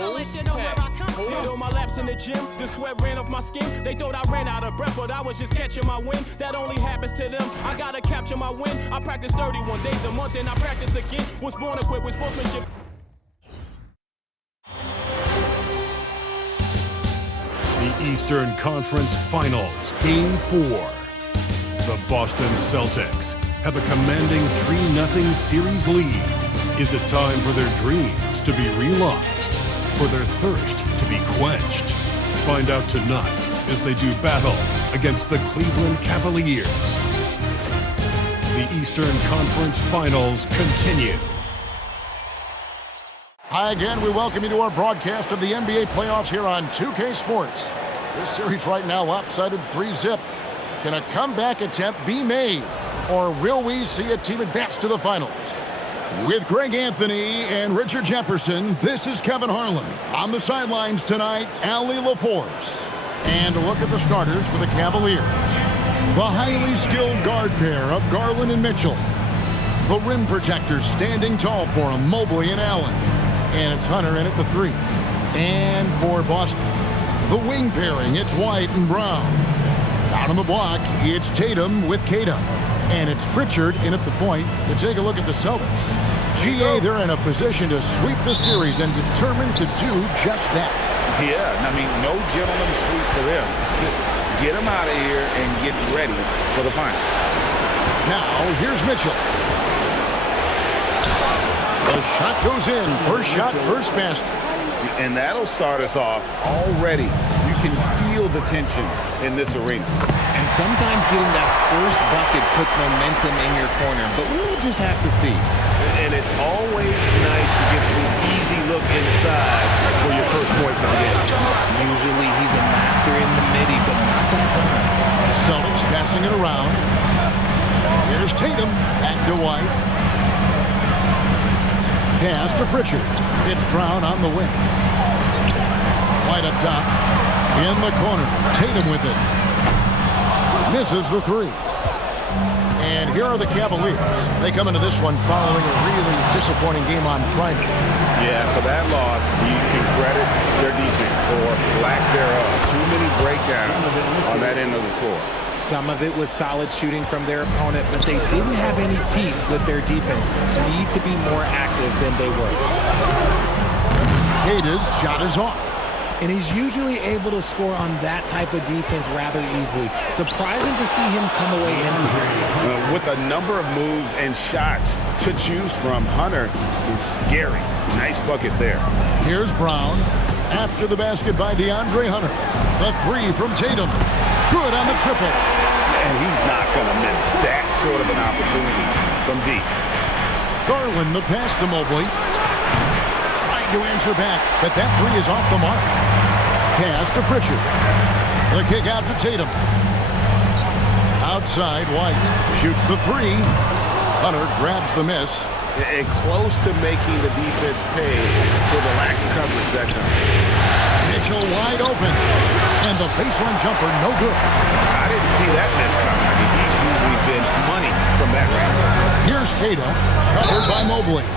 Did all my laps in the gym, the sweat ran off my skin. They thought I ran out of breath, but I was just catching my wind. That only happens to them. I gotta capture my win. I practice 31 days a month and I practice again. Was born equipped with sportsmanship. The Eastern Conference Finals, Game 4. The Boston Celtics have a commanding 3-0 series lead. Is it time for their dreams to be realized? For their thirst to be quenched? Find out tonight as they do battle against the Cleveland Cavaliers. The Eastern Conference Finals continue. Hi again, we welcome you to our broadcast of the NBA playoffs here on 2K Sports. This series right now lopsided 3-0. Can a comeback attempt be made? Or will we see a team advance to the finals? With Greg Anthony and Richard Jefferson, this is Kevin Harlan. On the sidelines tonight, Allie LaForce. And a look at the starters for the Cavaliers. The highly skilled guard pair of Garland and Mitchell. The rim protectors standing tall for them, Mobley and Allen. And it's Hunter in at the 3. And for Boston, the wing pairing, it's White and Brown. Down on the block, it's Tatum with Kata. And it's Pritchard in at the point to take a look at the Celtics. GA, they're in a position to sweep the series and determined to do just that. Yeah, I mean, no gentleman sweep for them. Get them out of here and get ready for the final. Now, here's Mitchell. The shot goes in. First shot, first basket. And that'll start us off already. You can feel the tension in this arena. And sometimes getting that first bucket puts momentum in your corner, but we'll just have to see. And it's always nice to get the easy look inside for your first points of the game. Usually he's a master in the midi, but not that time. Celtics passing it around. Here's Tatum, back to White. Pass to Pritchard. It's Brown on the wing. White up top. In the corner. Tatum with it. Misses the 3. And here are the Cavaliers. They come into this one following a really disappointing game on Friday. Yeah, for that loss, you can credit their defense or lack thereof. Too many breakdowns on that end of the floor. Some of it was solid shooting from their opponent, but they didn't have any teeth with their defense. Need to be more active than they were. Kata's shot is off. And he's usually able to score on that type of defense rather easily. Surprising to see him come away empty. With a number of moves and shots to choose from, Hunter is scary. Nice bucket there. Here's Brown. After the basket by DeAndre Hunter. The 3 from Tatum. Good on the triple. And he's not going to miss that sort of an opportunity from deep. Garland, the pass to Mobley. Trying to answer back, but that 3 is off the mark. Pass to Pritchard. The kick out to Tatum. Outside, White shoots the 3. Hunter grabs the miss. And close to making the defense pay for the lax coverage that time. Mitchell wide open. And the baseline jumper, no good. I didn't see that miss coming. I mean, he's usually been money from that range. Here's Kata, covered by Mobley.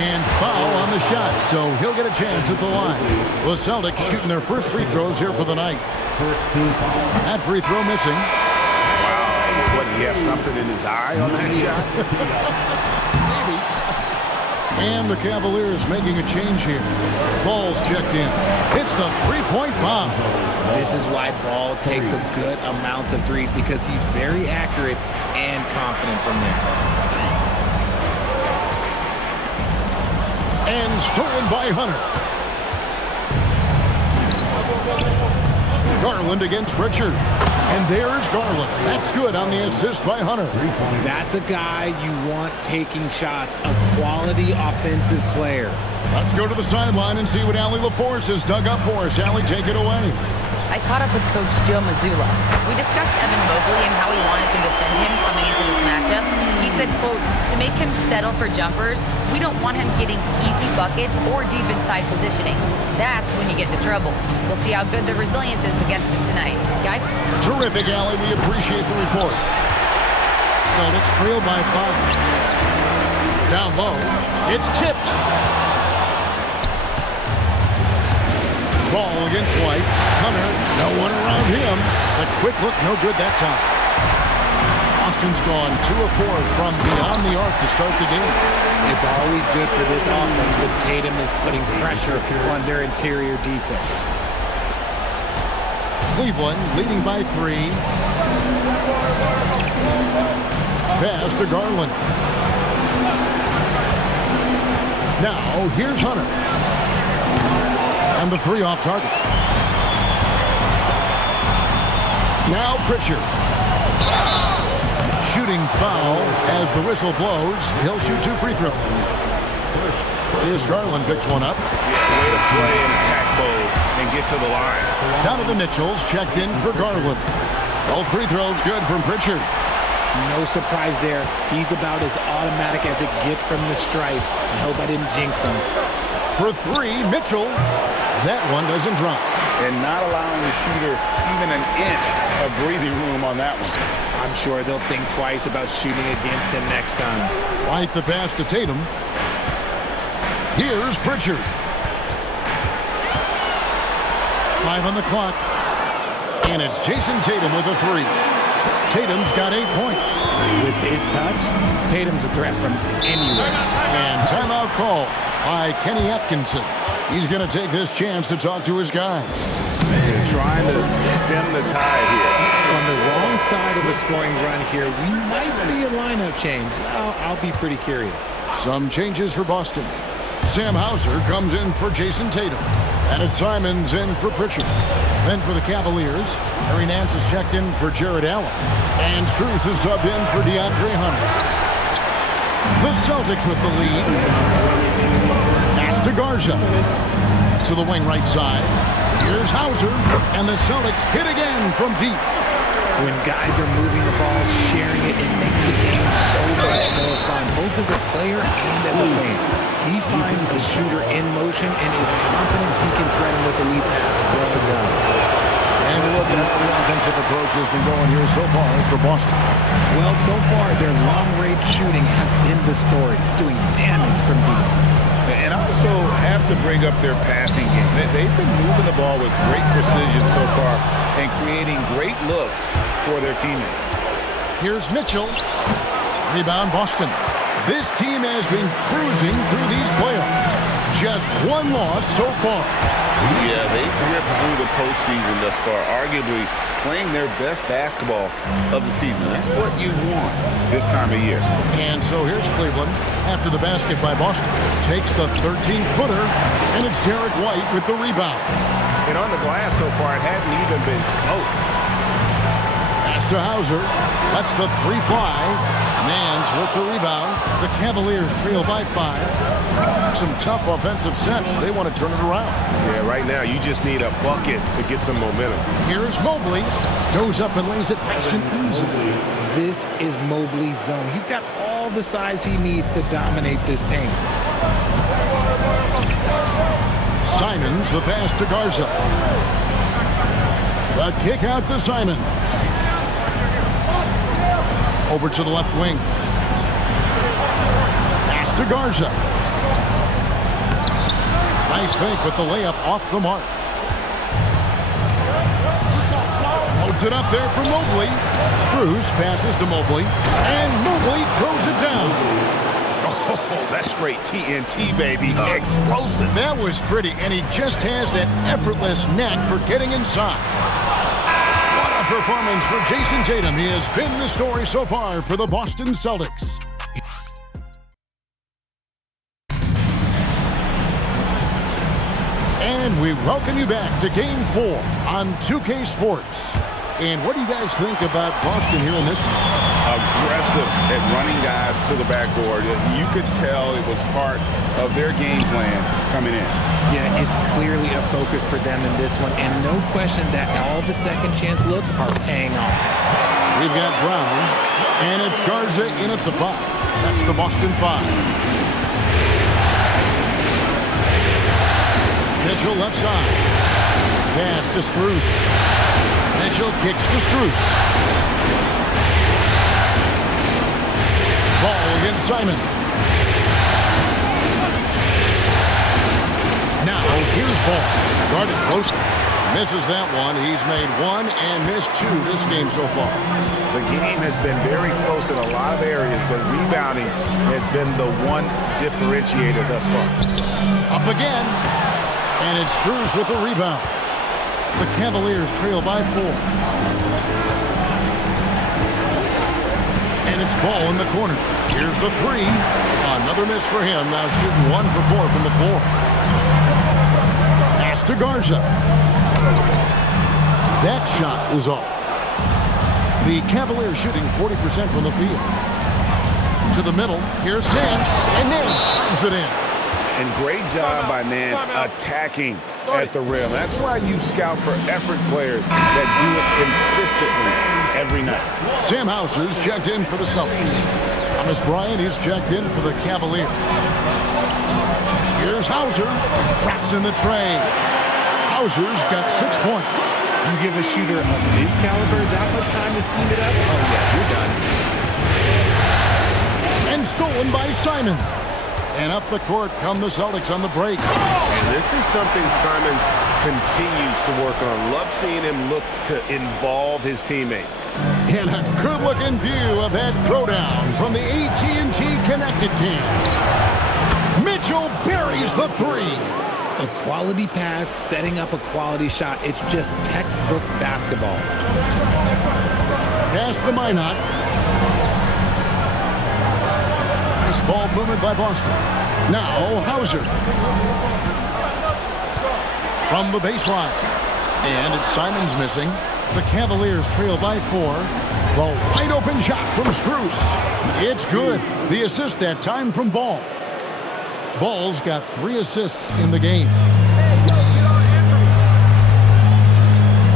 And foul on the shot, so he'll get a chance at the line. The Celtics shooting their first free throws here for the night. That free throw missing. Wow, what, did he have something in his eye on that shot? Maybe. And the Cavaliers making a change here. Ball's checked in. Hits the three-point bomb. This is why Ball takes a good amount of threes, because he's very accurate and confident from there. And stolen by Hunter. Garland against Pritchard. And there's Garland. That's good on the assist by Hunter. That's a guy you want taking shots, a quality offensive player. Let's go to the sideline and see what Allie LaForce has dug up for us. Allie, take it away. I caught up with Coach Joe Mazzulla. We discussed Evan Mobley and how he wanted to defend him coming into this matchup. He said, quote, to make him settle for jumpers, we don't want him getting easy buckets or deep inside positioning. That's when you get into trouble. We'll see how good the resilience is against him tonight. Guys? Terrific, Allie. We appreciate the report. Celtics trail by 5. Down low. It's tipped. Ball against White. Hunter, no one around him. The quick look, no good that time. Boston's gone 2 of 4 from beyond the arc to start the game. It's always good for this offense when Tatum is putting pressure on their interior defense. Cleveland leading by 3. Pass to Garland. Now, here's Hunter. And the 3 off target. Now Pritchard. Shooting foul as the whistle blows. He'll shoot 2 free throws. Here's Garland picks one up. Yeah, way to play in attack mode and get to the line. Donovan Mitchell's checked in for Garland. All free throws good from Pritchard. No surprise there. He's about as automatic as it gets from the stripe. I hope I didn't jinx him. For 3, Mitchell. That one doesn't drop. And not allowing the shooter even an inch of breathing room on that one. I'm sure they'll think twice about shooting against him next time. White the pass to Tatum. Here's Pritchard. 5 on the clock. And it's Jason Tatum with a 3. Tatum's got 8 points. With his touch, Tatum's a threat from anywhere. And timeout call by Kenny Atkinson. He's going to take this chance to talk to his guys. They're trying to stem the tide here. On the wrong side of a scoring run here, we might see a lineup change. I'll be pretty curious. Some changes for Boston. Sam Hauser comes in for Jason Tatum. And it's Simons in for Pritchard. Then for the Cavaliers, Harry Nance is checked in for Jared Allen. And Strus is subbed in for DeAndre Hunter. The Celtics with the lead. Pass to Garza. To the wing right side. Here's Hauser. And the Celtics hit again from deep. When guys are moving the ball, sharing it, it makes the game so much more fun, both as a player and as a fan. He finds a shooter in motion and is confident he can thread him with the lead pass. Well done. And we're looking at how the offensive approach has been going here so far for Boston. Well, so far, their long-range shooting has been the story, doing damage from deep. And also have to bring up their passing game. They've been moving the ball with great precision so far and creating great looks for their teammates. Here's Mitchell. Rebound Boston. This team has been cruising through these playoffs. Just 1 loss so far. Yeah, they've ripped through the postseason thus far, arguably playing their best basketball of the season. That's what you want this time of year. And so here's Cleveland after the basket by Boston. Takes the 13-footer, and it's Derek White with the rebound. And on the glass so far, it hadn't even been close. Pass to Hauser. Lets the 3 fly. Nance with the rebound. The Cavaliers trail by 5. Some tough offensive sets. They want to turn it around. Yeah, right now you just need a bucket to get some momentum. Here's Mobley. Goes up and lays it nice and easy. This is Mobley's zone. He's got all the size he needs to dominate this paint. Simons, the pass to Garza. The kick out to Simons. Over to the left wing. Pass to Garza. Nice fake, but the layup off the mark. Holds it up there for Mobley. Strus passes to Mobley. And Mobley throws it down. Oh, that's straight TNT, baby. Explosive. That was pretty, and he just has that effortless knack for getting inside. What a performance for Jason Tatum. He has been the story so far for the Boston Celtics. And we welcome you back to Game 4 on 2K Sports. And what do you guys think about Boston here in this one? Aggressive at running guys to the backboard. You could tell it was part of their game plan coming in. Yeah, it's clearly a focus for them in this one, and no question that all the second chance looks are paying off. We've got Brown, and it's Garza in at the 5. That's the Boston 5. Mitchell left side. Pass to Strus. Mitchell kicks to Strus. Ball against Simon. Now Oh, here's ball. Guarded closely. Misses that one. He's made one and missed two this game so far. The game has been very close in a lot of areas, but rebounding has been the one differentiator thus far. Up again. And it's Strus with the rebound. The Cavaliers trail by 4. And it's Ball in the corner. Here's the three. Another miss for him. Now shooting 1 for 4 from the floor. Pass to Garza. That shot is off. The Cavaliers shooting 40% from the field. To the middle. Here's Nance. And Nance slams it in. And great job by Nance attacking at the rim. That's why you scout for effort players that do it consistently every night. Sam Hauser's checked in for the Celtics. Thomas Bryant is checked in for the Cavaliers. Here's Hauser. Traps in the tray. Hauser's got 6 points. You give a shooter of his caliber that much time to seam it up, oh yeah, you're done. And stolen by Simon. And up the court come the Celtics on the break. And this is something Simons continues to work on. Love seeing him look to involve his teammates. And a good-looking view of that throwdown from the AT&T Connected Cam. Mitchell buries the three. A quality pass, setting up a quality shot. It's just textbook basketball. Pass to Minot. Nice ball movement by Boston. Now Hauser. From the baseline. And it's Simons missing. The Cavaliers trail by 4. The wide open shot from Strus. It's good. The assist that time from Ball. Ball's got 3 assists in the game.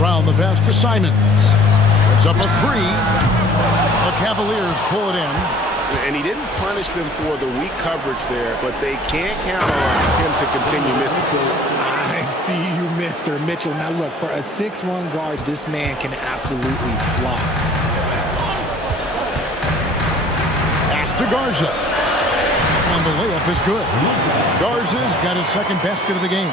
Round the pass to Simons. It's up a 3. The Cavaliers pull it in. And he didn't punish them for the weak coverage there, but they can't count on him to continue missing. I see you, Mr. Mitchell. Now look, for a 6'1 guard, this man can absolutely fly. Pass to Garza. And the layup is good. Garza's got his second basket of the game.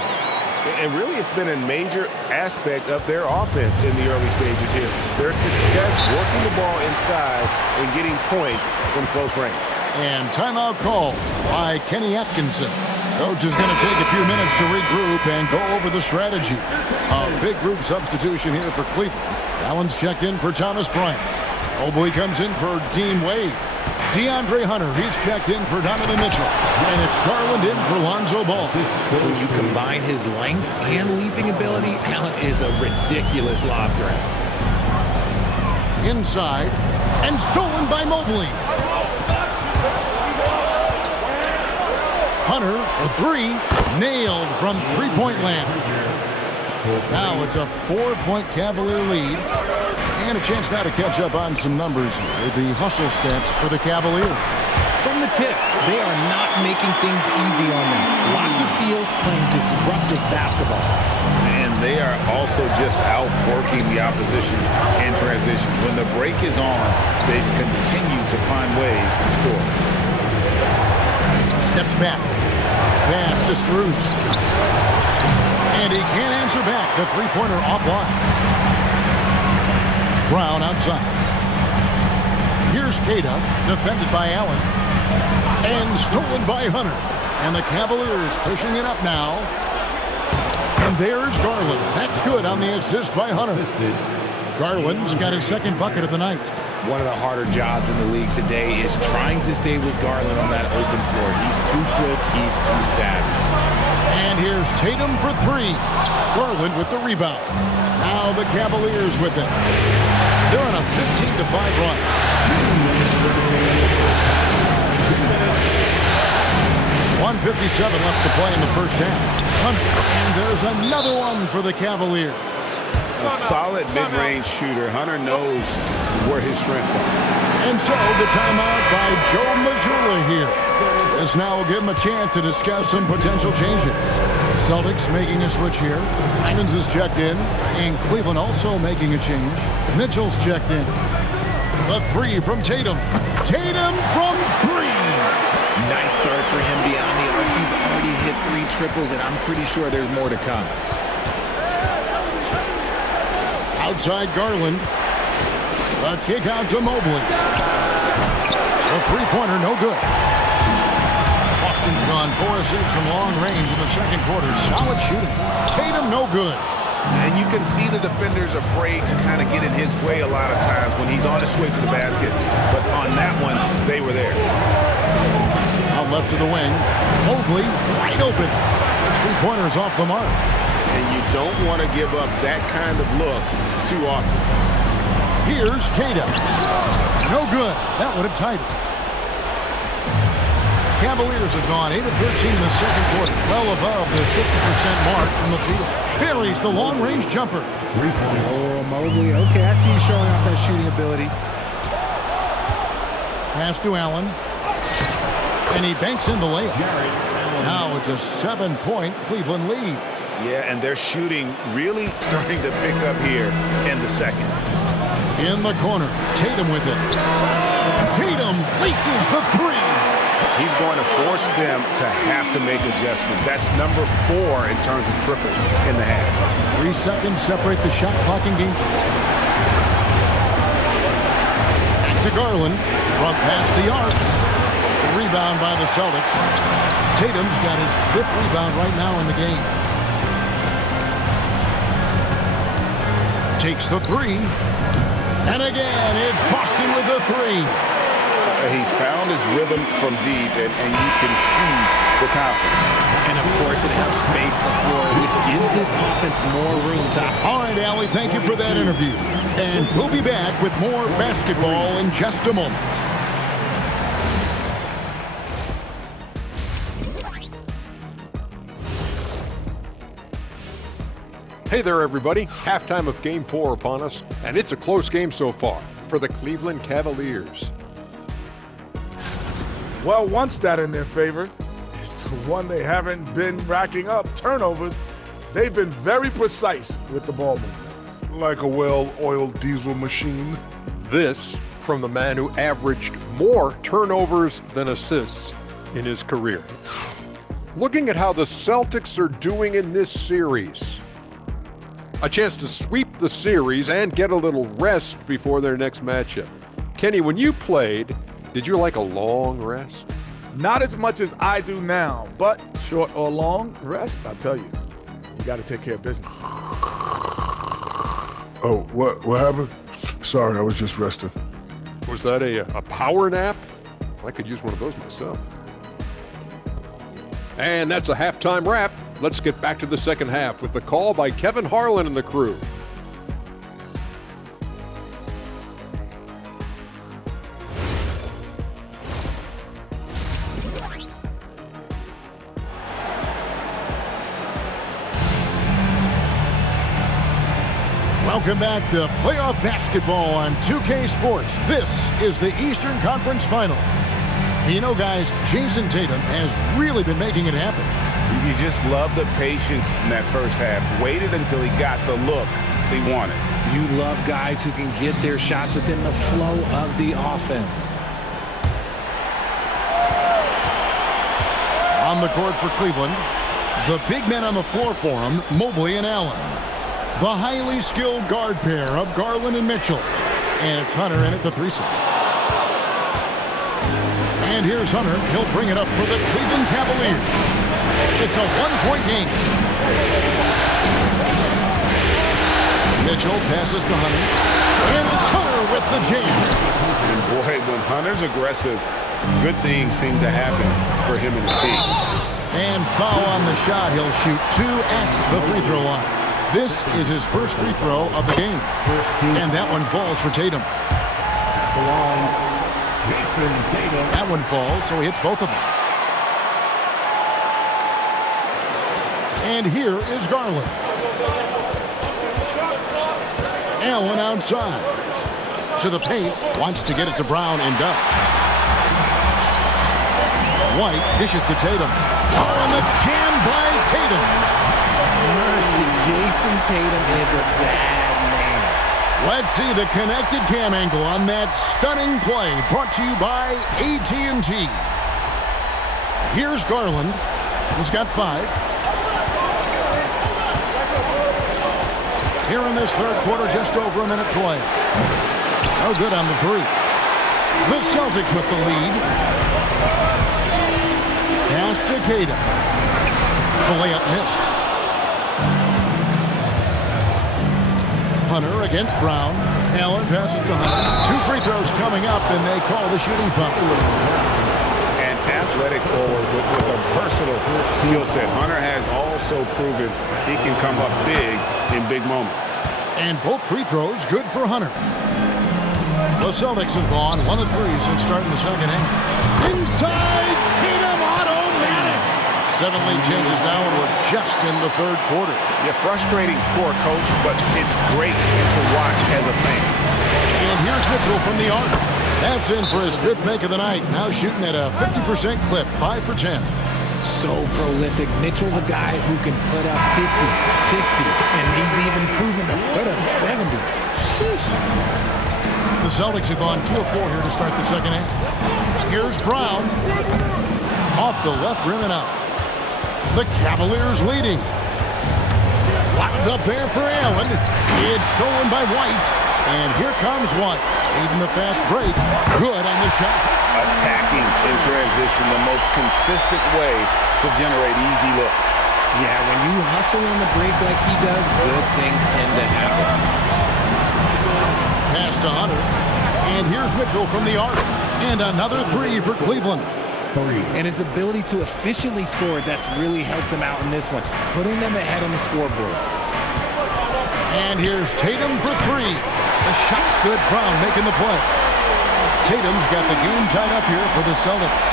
And really, it's been a major aspect of their offense in the early stages here. Their success working the ball inside and getting points from close range. And timeout call by Kenny Atkinson. Coach is going to take a few minutes to regroup and go over the strategy. A big group substitution here for Cleveland. Allen's checked in for Thomas Bryant. Mobley comes in for Dean Wade. DeAndre Hunter, he's checked in for Donovan Mitchell. And it's Garland in for Lonzo Ball. When you combine his length and leaping ability, Allen is a ridiculous lob threat. Inside, and stolen by Mobley. Hunter for 3, nailed from three-point land. Now it's a 4-point Cavalier lead. And a chance now to catch up on some numbers here. The hustle stats for the Cavaliers. From the tip, they are not making things easy on them. Lots of steals, playing disruptive basketball. And they are also just outworking the opposition in transition. When the break is on, they've continued to find ways to score. Steps back. Pass to Strus. And he can't answer back. The three-pointer offline. Brown outside. Here's Cada, defended by Allen. And stolen by Hunter. And the Cavaliers pushing it up now. And there's Garland. That's good on the assist by Hunter. Garland's got his second bucket of the night. One of the harder jobs in the league today is trying to stay with Garland on that open floor. He's too quick, he's too savvy. And here's Tatum for 3. Garland with the rebound. Now the Cavaliers with it. They're on a 15-5 run. 1:57 left to play in the first half. And there's another one for the Cavaliers. A solid mid-range shooter. Hunter knows where his strengths are. And so the timeout by Joe Mazzulla here. This now will give him a chance to discuss some potential changes. Celtics making a switch here. Simons is checked in. And Cleveland also making a change. Mitchell's checked in. The 3 from Tatum. Tatum from 3. Nice start for him beyond the arc. He's already hit 3 triples, and I'm pretty sure there's more to come. Outside Garland. A kick out to Mobley. The three-pointer, no good. Boston's gone 4 of 6 from long range in the second quarter. Solid shooting. Tatum, no good. And you can see the defenders afraid to kind of get in his way a lot of times when he's on his way to the basket. But on that one, they were there. Out left to the wing. Mobley, wide open. His three-pointer is off the mark. And you don't want to give up that kind of look too often. Here's Kata. No good. That would have tied it. Cavaliers have gone 8 of 13 in the second quarter, well above the 50% mark from the field. Buries the long-range jumper. 3 points. Oh, Mobley. Okay, I see you showing off that shooting ability. Pass to Allen. And he banks in the layup. Now it's a 7-point Cleveland lead. Yeah, and their shooting really starting to pick up here in the second. In the corner, Tatum with it. Tatum laces the three. He's going to force them to have to make adjustments. That's number 4 in terms of triples in the half. 3 seconds separate the shot clock and game. Back to Garland. From past the arc. Rebound by the Celtics. Tatum's got his 5th rebound right now in the game. Takes the 3. And again, it's Boston with the 3. He's found his rhythm from deep, and you can see the confidence. And, of course, it helps space the floor, which gives this offense more room to... All right, Allie, thank you for that interview. And we'll be back with more basketball in just a moment. Hey there, everybody. Halftime of Game 4 upon us, and it's a close game so far for the Cleveland Cavaliers. Well, one stat in their favor is the one they haven't been racking up, turnovers. They've been very precise with the ball movement. Like a well-oiled diesel machine. This from the man who averaged more turnovers than assists in his career. Looking at how the Celtics are doing in this series. A chance to sweep the series and get a little rest before their next matchup. Kenny, when you played, did you like a long rest? Not as much as I do now, but short or long rest, I tell you, you got to take care of business. Oh, what happened? Sorry, I was just resting. Was that a power nap? I could use one of those myself. And that's a halftime wrap. Let's get back to the second half with the call by Kevin Harlan and the crew. Welcome back to playoff basketball on 2K Sports. This is the Eastern Conference Final. You know, guys, Jason Tatum has really been making it happen. You just love the patience in that first half. Waited until he got the look they wanted. You love guys who can get their shots within the flow of the offense. On the court for Cleveland, the big men on the floor for him, Mobley and Allen. The highly skilled guard pair of Garland and Mitchell. And it's Hunter in at the 3-side. And here's Hunter. He'll bring it up for the Cleveland Cavaliers. It's a one-point game. Mitchell passes to Hunter. And it's Hunter with the jam. And boy, when Hunter's aggressive, good things seem to happen for him and his team. And foul on the shot. He'll shoot 2 at the free throw line. This is his first free throw of the game. And that one falls for Tatum. That one falls, so he hits both of them. And here is Garland. Allen outside. To the paint. Wants to get it to Brown and does. White dishes to Tatum. Oh, and the jam by Tatum. Mercy, Jason Tatum is a bad man. Let's see the connected cam angle on that stunning play brought to you by AT&T. Here's Garland. He's got 5. Here in this third quarter, just over a minute play. No good on the 3. The Celtics with the lead. Pass to Tatum. The layup missed. Hunter against Brown. Allen passes to Hunter. 2 free throws coming up, and they call the shooting foul. An athletic forward with a versatile skill set. Hunter has also proven he can come up big in big moments. And both free throws good for Hunter. The Celtics have gone 1 of 3 since starting the second half. Inside, Tatum, automatic. 7 lead changes now, and we're just in the third quarter. Yeah, frustrating for a coach, but it's great to watch as a fan. And here's Mitchell from the arc. That's in for his 5th make of the night. Now shooting at a 50% clip, 5 for 10. So prolific. Mitchell's a guy who can put up 50, 60, and he's even proven to put up 70. The Celtics have gone 2 of 4 here to start the second half. Here's Brown. Off the left rim and out. The Cavaliers leading. Wound up there for Allen. It's stolen by White. And here comes White. Leading the fast break. Good on the shot. Attacking in transition, the most consistent way to generate easy looks. Yeah, when you hustle on the break like he does, good things tend to happen. Pass to Hunter. And here's Mitchell from the arc. And another 3 for Cleveland. And his ability to efficiently score, that's really helped him out in this one, putting them ahead on the scoreboard. And here's Tatum for 3. The shot's good. Brown making the play. Tatum's got the game tied up here for the Celtics.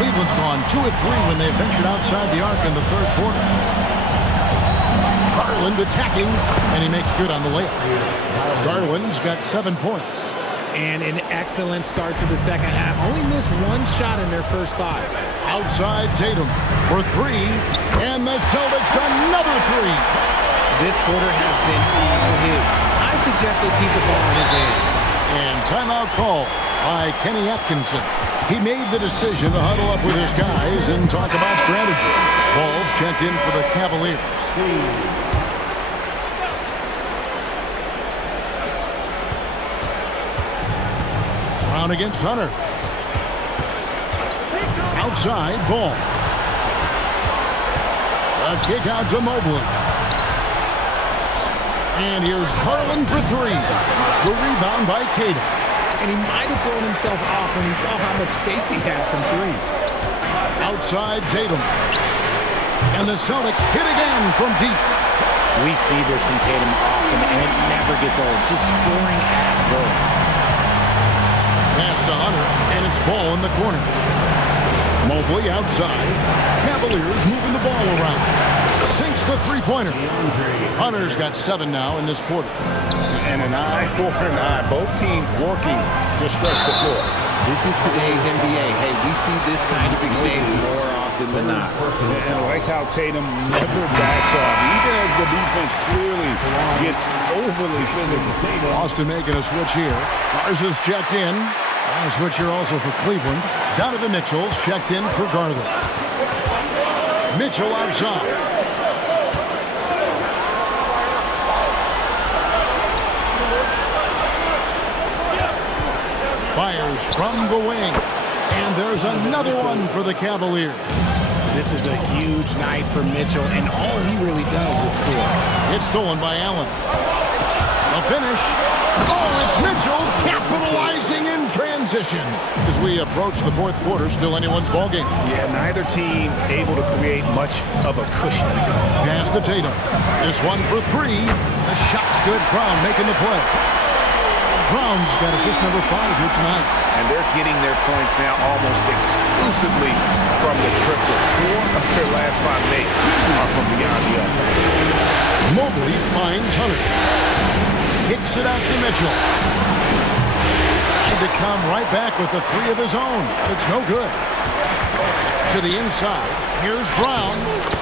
Cleveland's gone 2 of 3 when they ventured outside the arc in the third quarter. Garland attacking, and he makes good on the layup. Garland's got 7 points. And an excellent start to the second half. Only missed 1 shot in their first 5. Outside Tatum for 3, and the Celtics another 3. This quarter has been all his. I suggest they keep the ball in his hands. And timeout call by Kenny Atkinson. He made the decision to huddle up with his guys and talk about strategy. Balls checked in for the Cavaliers. Brown against Hunter. Outside, Ball. A kick out to Mobley. And here's Garland for 3. The rebound by Tatum. And he might have thrown himself off when he saw how much space he had from 3. Outside Tatum. And the Celtics hit again from deep. We see this from Tatum often, and it never gets old. Just scoring at will. Pass to Hunter, and it's Ball in the corner. Mobley outside. Cavaliers moving the ball around. Sinks the three-pointer. Hunter's got 7 now in this quarter. And an eye for an eye. Both teams working to stretch the floor. This is today's NBA. Hey, we see this kind of exchange more often than not. And I like how Tatum never backs off, even as the defense clearly gets overly physical. Austin making a switch here. Garza's checked in. A switch here also for Cleveland. Donovan Mitchell's checked in for Garland. Mitchell outside. Fires from the wing. And there's another one for the Cavaliers. This is a huge night for Mitchell, and all he really does is score. It's stolen by Allen. A finish. Oh, it's Mitchell capitalizing in transition. As we approach the fourth quarter, still anyone's ballgame. Yeah, neither team able to create much of a cushion. Pass to Tatum. This one for 3. The shot's good. Brown making the play. Brown's got assist number 5 here tonight. And they're getting their points now almost exclusively from the triple. 4 of their last 5 makes are from beyond the arc. Mobley finds Hunter. Kicks it out to Mitchell. Had to come right back with the 3 of his own. It's no good. To the inside. Here's Brown.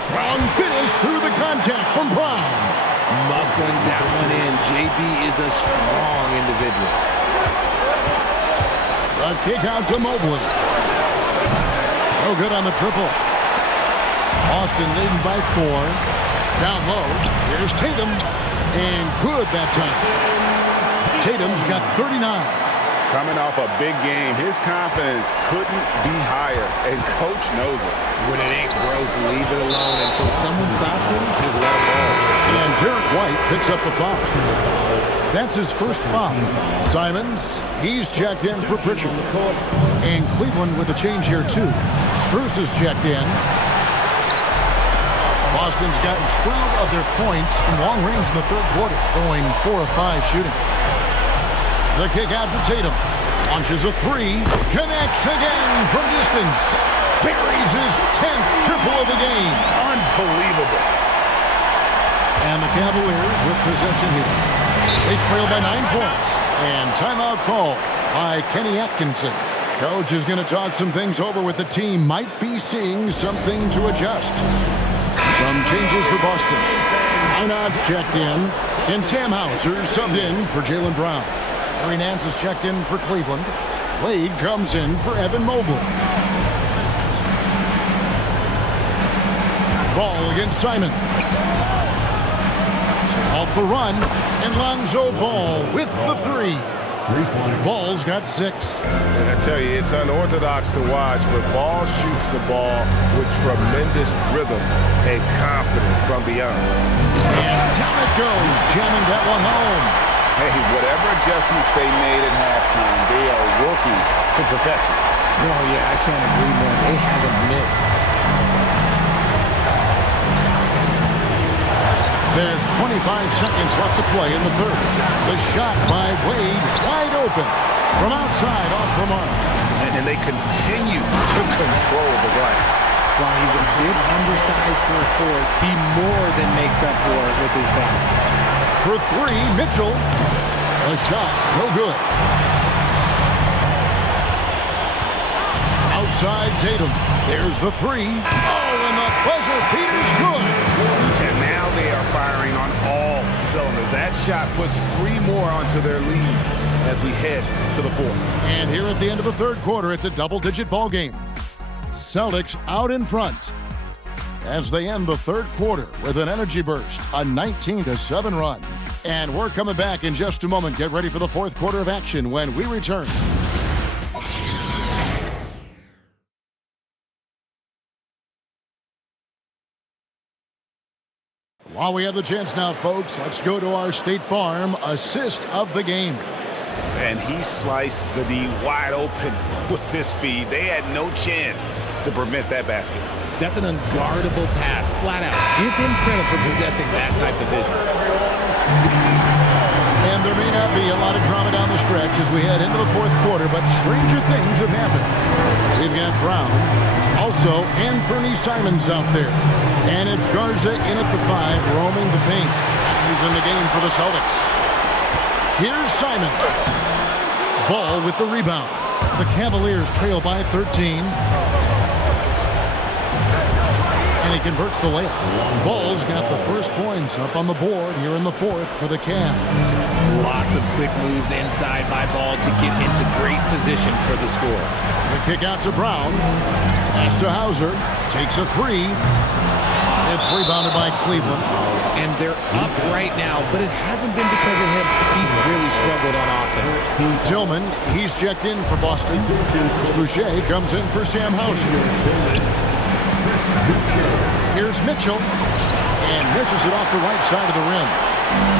Strong finish through the contact from Brown. Muscling that one in. JB is a strong individual. A kick out to Mobley. No good on the triple. Boston leading by 4. Down low. Here's Tatum. And good that time. Tatum's got 39. Coming off a big game, his confidence couldn't be higher, and Coach knows it. When it ain't broke, leave it alone until someone stops him. Just let it go. And Derek White picks up the foul. That's his first foul. Simons, he's checked in for Pritchard. And Cleveland with a change here, too. Strus is checked in. Boston's gotten 12 of their points from long range in the third quarter, going 4 of 5 shooting. The kick out to Tatum. Launches a 3. Connects again from distance. Buries his 10th triple of the game. Unbelievable. And the Cavaliers with possession here. They trail by 9 points. And timeout call by Kenny Atkinson. Coach is going to talk some things over with the team. Might be seeing something to adjust. Some changes for Boston. Einard's checked in. And Sam Hauser subbed in for Jaylen Brown. Harry Nance is checked in for Cleveland. Wade comes in for Evan Mobley. Ball against Simon. Off the run. And Lonzo Ball with the 3. Ball's got 6. And I tell you, it's unorthodox to watch, but Ball shoots the ball with tremendous rhythm and confidence from beyond. And down it goes, jamming that one home. Hey, whatever adjustments they made at halftime, they are working to perfection. Oh, yeah, I can't agree more. They haven't missed. There's 25 seconds left to play in the third. The shot by Wade, wide open. From outside, off the mark. And they continue to control the glass. While he's a bit undersized for a forward, he more than makes up for it with his balance. For 3, Mitchell. A shot, no good. Outside Tatum. There's the 3. Oh, and the buzzer beater's good. And now they are firing on all cylinders. That shot puts 3 more onto their lead as we head to the fourth. And here at the end of the third quarter, it's a double-digit ball game. Celtics out in front as they end the third quarter with an energy burst, a 19-7 run. And we're coming back in just a moment. Get ready for the fourth quarter of action when we return. While we have the chance now, folks, let's go to our State Farm assist of the game. And he sliced the D wide open with his feed. They had no chance to prevent that basket. That's an unguardable pass, flat out. Give him credit for possessing that type of vision. And there may not be a lot of drama down the stretch as we head into the fourth quarter, but stranger things have happened. We've got Brown, also Anthony Simons out there. And it's Garza in at the 5, roaming the paint. He's in the game for the Celtics. Here's Simons. Ball with the rebound. The Cavaliers trail by 13. And he converts the layup. Ball's got the first points up on the board here in the fourth for the Cavs. Lots of quick moves inside by Ball to get into great position for the score. The kick out to Brown. Pass to Hauser. Takes a 3. It's rebounded by Cleveland. And they're up right now, but it hasn't been because of him. He's really struggled on offense. Tillman, he's checked in for Boston. Boucher comes in for Sam Hauser. Here's Mitchell, and misses it off the right side of the rim.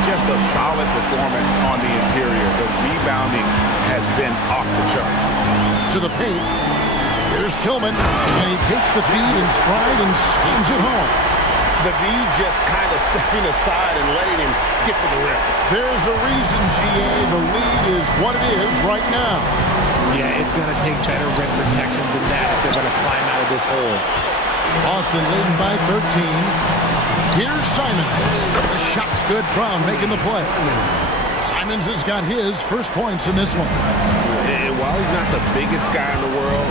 Just a solid performance on the interior. The rebounding has been off the charts. To the paint. Here's Tillman, and he takes the feed in stride and slams it home. The V just kind of stepping aside and letting him get to the rim. There's a reason, GA, the lead is what it is right now. Yeah, it's going to take better rim protection than that if they're going to climb out of this hole. Boston leading by 13. Here's Simons. The shot's good. Brown making the play. Simons has got his first points in this one. And while he's not the biggest guy in the world,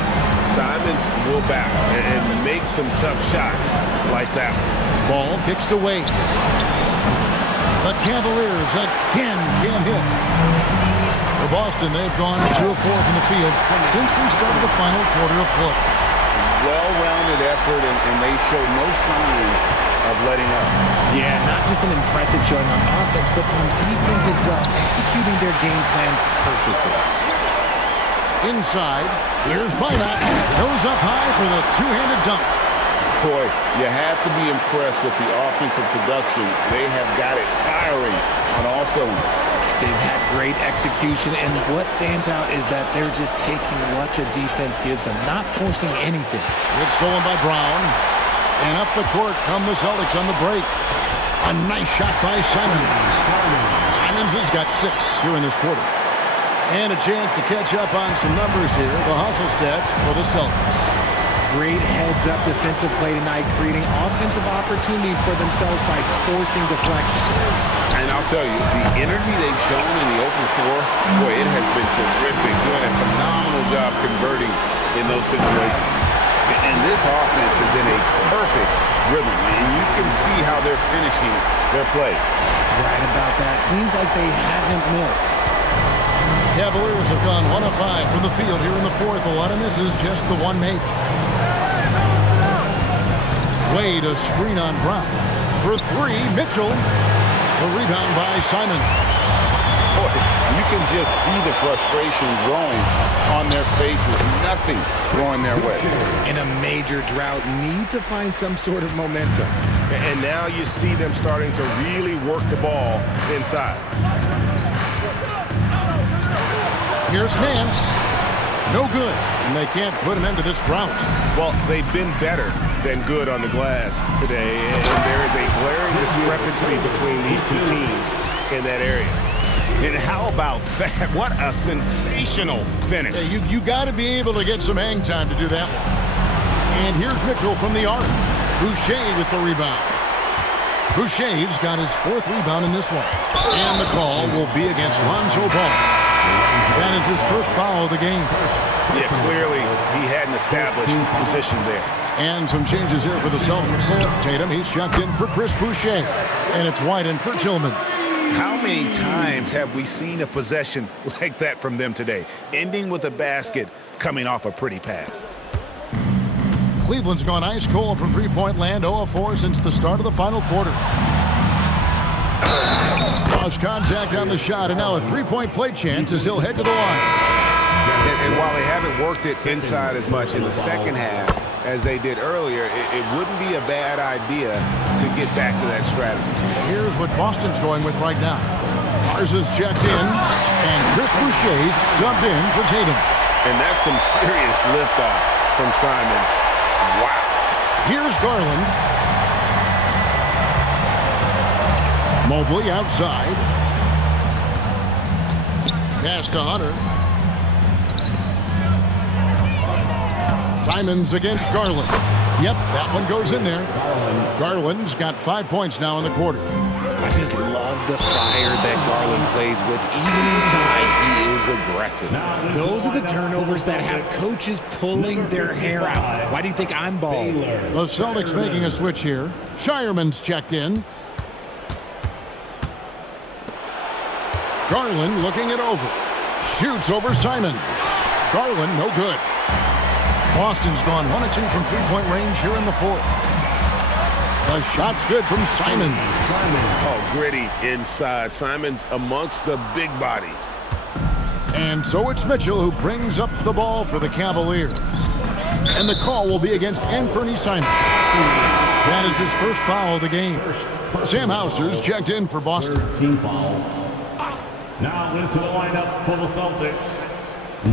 Simons will back and make some tough shots like that. Ball kicks to Wade. The Cavaliers again can't hit. For Boston, they've gone 2 of 4 from the field since we started the final quarter of play. well-rounded effort, and they show no signs of letting up. Yeah, not just an impressive showing on offense, but on defense as well, executing their game plan perfectly. Inside, here's Minot. Goes up high for the two-handed dunk. Boy, you have to be impressed with the offensive production. They have got it firing on all cylinders. They've had great execution, and what stands out is that they're just taking what the defense gives them, not forcing anything. It's stolen by Brown. And up the court come the Celtics on the break. A nice shot by Simons. Simons has got 6 here in this quarter. And a chance to catch up on some numbers here. The hustle stats for the Celtics. Great heads-up defensive play tonight, creating offensive opportunities for themselves by forcing deflections. And I'll tell you, the energy they've shown in the open floor, boy, it has been terrific. Doing a phenomenal job converting in those situations. And this offense is in a perfect rhythm, and you can see how they're finishing their play. Right about that. Seems like they haven't missed. Cavaliers have gone 1 of 5 from the field here in the fourth. A lot of misses, just the one make. Wade, a screen on Brown. For 3, Mitchell. The rebound by Simons. Boy, you can just see the frustration growing on their faces. Nothing going their way. In a major drought, need to find some sort of momentum. And now you see them starting to really work the ball inside. Here's Nance. No good. And they can't put an end to this drought. Well, they've been better than good on the glass today, and there is a glaring discrepancy between these two teams in that area. And how about that? What a sensational finish. Yeah, you got to be able to get some hang time to do that one. And here's Mitchell from the arc. Boucher with the rebound. Boucher's got his 4th rebound in this one. And the call will be against Lonzo Ball. That is his first foul of the game. Yeah, clearly he hadn't established position there. And some changes here for the Celtics. Tatum, he's checked in for Chris Boucher. And it's Whiten for Tillman. How many times have we seen a possession like that from them today, ending with a basket coming off a pretty pass? Cleveland's gone ice cold from three-point land, 0 of 4 since the start of the final quarter. Lost contact on the shot, and now a three-point play chance as he'll head to the line. And while they haven't worked it inside as much in the second half as they did earlier, it wouldn't be a bad idea to get back to that strategy. Here's what Boston's going with right now. Mars is checked in, and Chris Boucher's subbed in for Tatum. And that's some serious liftoff from Simons. Wow. Here's Garland. Mobley outside. Pass to Hunter. Simons against Garland. Yep, that one goes in there. Garland's got 5 points now in the quarter. I just love the fire that Garland plays with. Even inside, he is aggressive. Those are the turnovers that have coaches pulling their hair out. Why do you think I'm bald? The Celtics making a switch here. Shireman's checked in. Garland looking it over. Shoots over Simon. Garland, no good. Boston's gone 1 of 2 from three-point range here in the fourth. The shot's good from Simon. Oh, gritty inside. Simon's amongst the big bodies. And so it's Mitchell who brings up the ball for the Cavaliers. And the call will be against Anthony Simon. That is his first foul of the game. Sam Hauser's checked in for Boston. Team foul. Now into the lineup for the Celtics,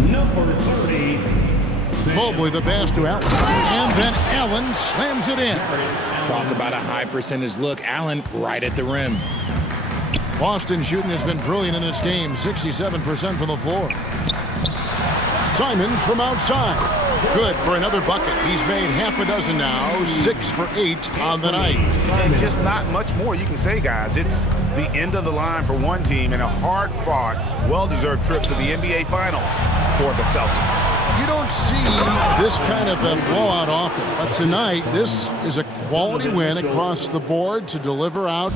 number 30. Mobley the pass to Allen. And then Allen slams it in. Talk about a high percentage look. Allen right at the rim. Boston shooting has been brilliant in this game. 67% from the floor. Simons from outside. Good for another bucket. He's made half a dozen now. 6 for 8 on the night. And just not much more you can say, guys. It's the end of the line for one team and a hard-fought, well-deserved trip to the NBA Finals for the Celtics. You don't see this kind of a blowout often, but tonight this is a quality win across the board to deliver out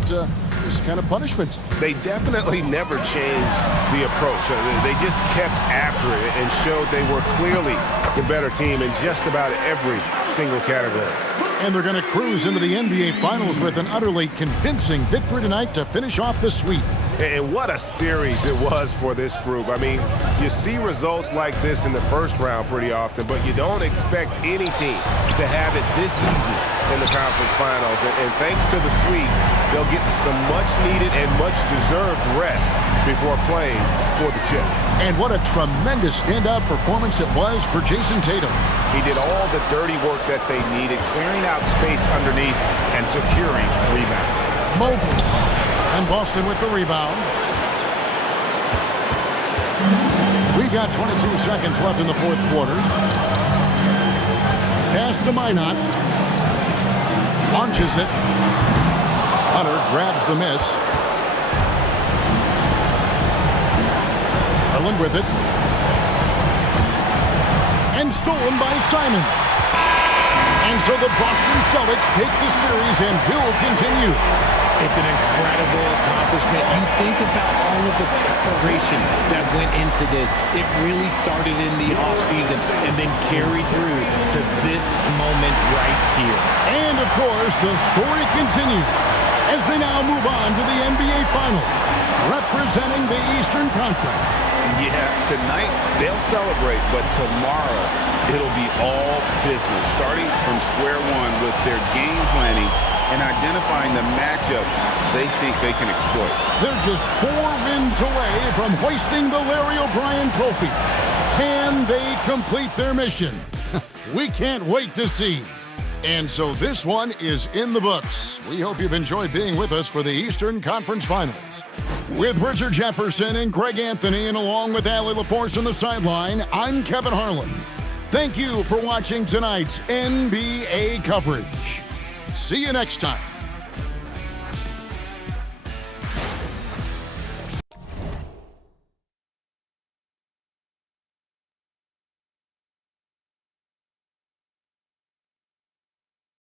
this kind of punishment. They definitely never changed the approach. They just kept after it and showed they were clearly the better team in just about every single category. And they're going to cruise into the NBA Finals with an utterly convincing victory tonight to finish off the sweep. And what a series it was for this group. I mean, you see results like this in the first round pretty often, but you don't expect any team to have it this easy in the conference finals. And thanks to the sweep, they'll get some much-needed and much-deserved rest before playing for the chip. And what a tremendous standout performance it was for Jason Tatum. He did all the dirty work that they needed, clearing out space underneath and securing rebounds. Mobley. And Boston with the rebound. We got 22 seconds left in the fourth quarter. Pass to Minot. Launches it. Hunter grabs the miss. Garland with it. And stolen by Simon. And so the Boston Celtics take the series and will continue. It's an incredible accomplishment. You think about all of the preparation that went into this. It really started in the offseason and then carried through to this moment right here. And, of course, the story continues as they now move on to the NBA Finals, representing the Eastern Conference. Yeah, tonight they'll celebrate, but tomorrow it'll be all business, starting from square one with their game planning and identifying the matchups they think they can exploit. They're just 4 wins away from hoisting the Larry O'Brien Trophy. Can they complete their mission? We can't wait to see. And so this one is in the books. We hope you've enjoyed being with us for the Eastern Conference Finals. With Richard Jefferson and Greg Anthony, and along with Allie LaForce on the sideline, I'm Kevin Harlan. Thank you for watching tonight's NBA coverage. See you next time.